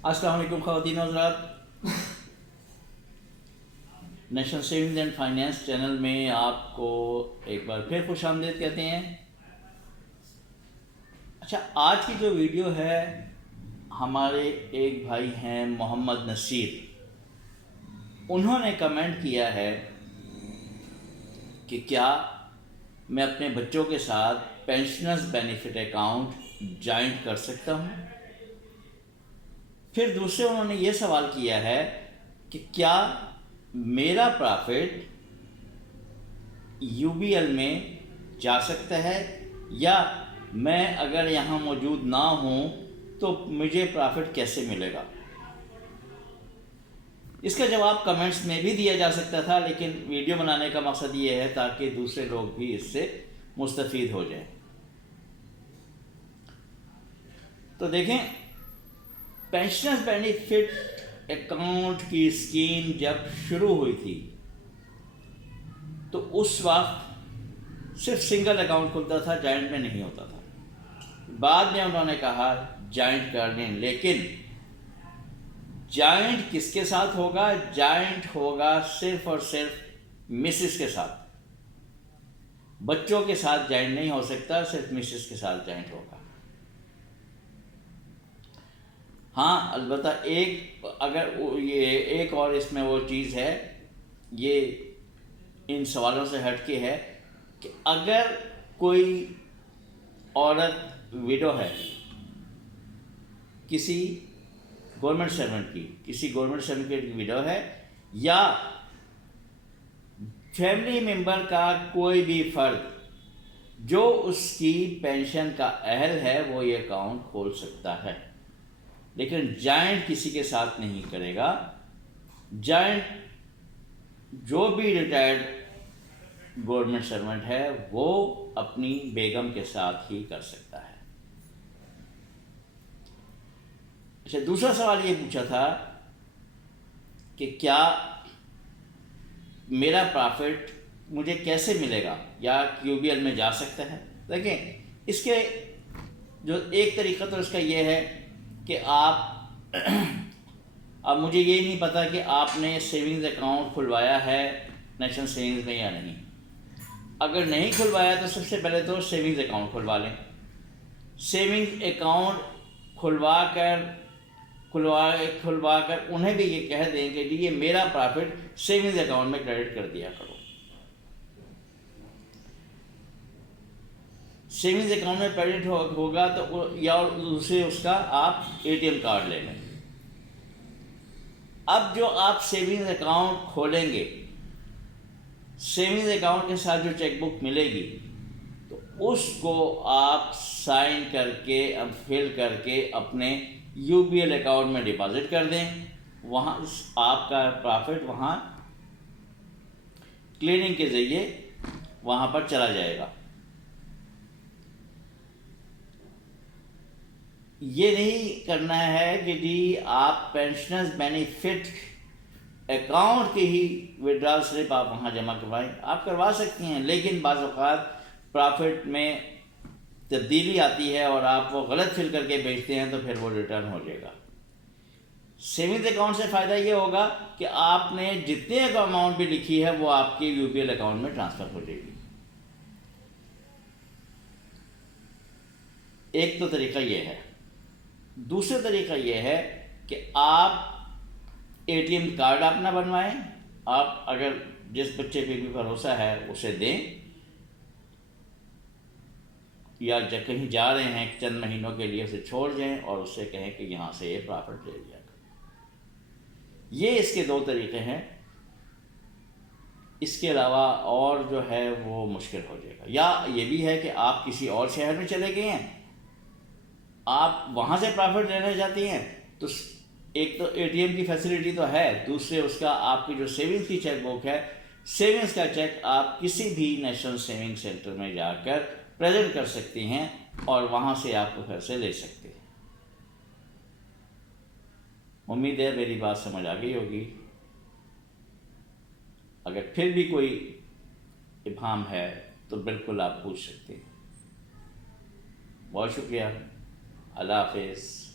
अस्सलाम वालेकुम ख़वातीन और हज़रात, national savings and finance channel में आपको एक बार फिर खुश आमदीद कहते हैं। अच्छा, आज की जो वीडियो है, हमारे एक भाई हैं मोहम्मद नसीर, उन्होंने कमेंट किया है कि क्या मैं अपने बच्चों के साथ पेंशनर्स बेनिफिट अकाउंट जॉइंट कर सकता हूँ। फिर दूसरे उन्होंने ये सवाल किया है कि क्या मेरा प्रॉफिट यूबीएल में जा सकता है, या मैं अगर यहाँ मौजूद ना हूँ तो मुझे प्रॉफिट कैसे मिलेगा। इसका जवाब कमेंट्स में भी दिया जा सकता था, लेकिन वीडियो बनाने का मकसद ये है ताकि दूसरे लोग भी इससे मुस्तफ़ीद हो जाएं। तो देखें, पेंशनर्स बेनिफिट अकाउंट की स्कीम जब शुरू हुई थी तो उस वक्त सिर्फ सिंगल अकाउंट खुलता था, जॉइंट में नहीं होता था। बाद में उन्होंने कहा जॉइंट कर लें, लेकिन जॉइंट किसके साथ होगा? जॉइंट होगा सिर्फ और सिर्फ मिसेस के साथ, बच्चों के साथ जॉइंट नहीं हो सकता, सिर्फ मिसेस के साथ जॉइंट होगा। हाँ, अलबत्ता ये एक और इसमें वो चीज़ है, ये इन सवालों से हटके है कि अगर कोई औरत विडो है किसी गवर्नमेंट सर्वेंट की विडो है, या फैमिली मेंबर का कोई भी फर्द जो उसकी पेंशन का अहल है, वो ये अकाउंट खोल सकता है, लेकिन जॉइंट किसी के साथ नहीं करेगा। जॉइंट जो भी रिटायर्ड गवर्नमेंट सर्वेंट है वो अपनी बेगम के साथ ही कर सकता है। अच्छा, दूसरा सवाल ये पूछा था कि क्या मेरा प्रॉफिट मुझे कैसे मिलेगा, या यूबीएल में जा सकता है। देखें, इसके जो एक तरीका तो इसका ये है कि आप अब मुझे ये नहीं पता कि आपने सेविंग्स अकाउंट खुलवाया है नेशनल सेविंग्स में या नहीं। अगर नहीं खुलवाया तो सबसे पहले तो सेविंग्स अकाउंट खुलवा लें। सेविंग्स अकाउंट खुलवा कर उन्हें भी ये कह दें कि ये मेरा प्रॉफिट सेविंग्स अकाउंट में क्रेडिट कर दिया करो। सेविंग्स अकाउंट में क्रेडिट होगा तो या दूसरे उसका आप एटीएम कार्ड ले लें। अब जो आप सेविंग्स अकाउंट खोलेंगे, सेविंग्स अकाउंट के साथ जो चेकबुक मिलेगी तो उसको आप साइन करके फिल करके अपने यूबीएल अकाउंट में डिपॉजिट कर दें। वहाँ आपका प्रॉफिट वहाँ क्लियरिंग के ज़रिए वहाँ पर चला जाएगा। ये नहीं करना है कि जी आप पेंशनर्स बेनिफिट अकाउंट की ही विड्रॉल स्लिप आप वहाँ जमा करवाएं। आप करवा सकती हैं, लेकिन बाज़ औक़ात प्रॉफिट में तब्दीली आती है और आप वो गलत फिल करके बेचते हैं तो फिर वो रिटर्न हो जाएगा। सेविंग्स अकाउंट से फ़ायदा ये होगा कि आपने जितने अमाउंट भी लिखी है वो आपके यूबीएल अकाउंट में ट्रांसफ़र हो जाएगी। एक तो तरीका ये है। दूसरा तरीका ये है कि आप एटीएम कार्ड अपना बनवाएं। आप अगर जिस बच्चे पे भी भरोसा है उसे दें, या जब कहीं जा रहे हैं चंद महीनों के लिए उसे छोड़ जाएं और उससे कहें कि यहाँ से ये प्रॉफिट ले लिया करो। ये इसके दो तरीके हैं। इसके अलावा और जो है वो मुश्किल हो जाएगा। या ये भी है कि आप किसी और शहर में चले गए हैं, आप वहाँ से प्रॉफिट लेना चाहती हैं, तो एक तो एटीएम की फैसिलिटी तो है, दूसरे उसका आपकी जो सेविंग्स की चेक बुक है, सेविंग्स का चेक आप किसी भी नेशनल सेविंग सेंटर में जाकर प्रेजेंट कर सकती हैं और वहाँ से आपको घर से ले सकते हैं। उम्मीद है मेरी बात समझ आ गई होगी। अगर फिर भी कोई इब्हाम है तो बिल्कुल आप पूछ सकते हैं। बहुत शुक्रिया। अल्लाह हाफिज़।